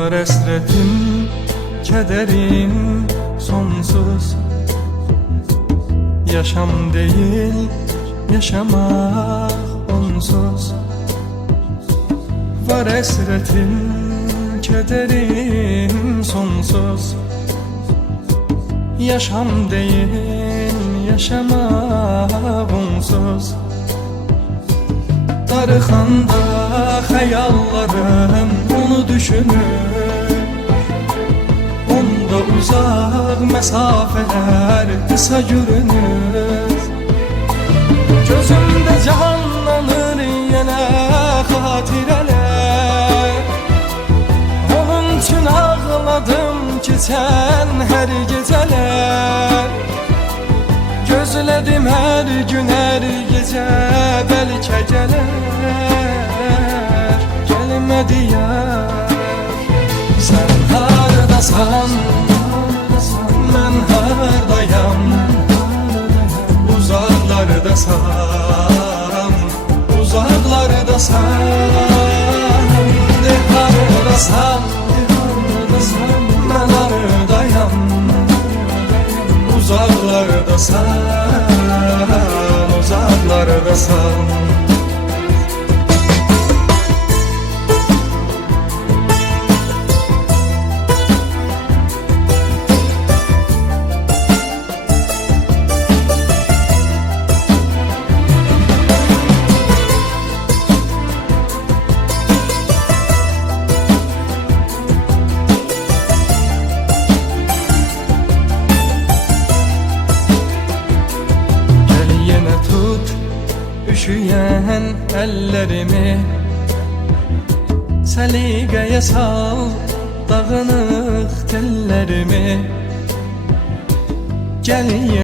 esretin, kederin sonsuz. Yaşam değil, yaşamak onsuz. Var esretin, kederin sonsuz. Yaşam değil, yaşamak onsuz. Darıxanda xəyallarım uzaq məsafələr qısa görünür. Gözümdə canlanır yenə xatirələr Onun üçün ağladım keçən hər gecələr Gözlədim hər gün hər gecə bəlkə gələr Uzaqlardasan Uzaqlardasan De hardasan Mən hardayam Uzaklardasan, uzaklardasan Gel üşüyen ellerimi. Səliqəyə sal dağınıq tellərimi Gel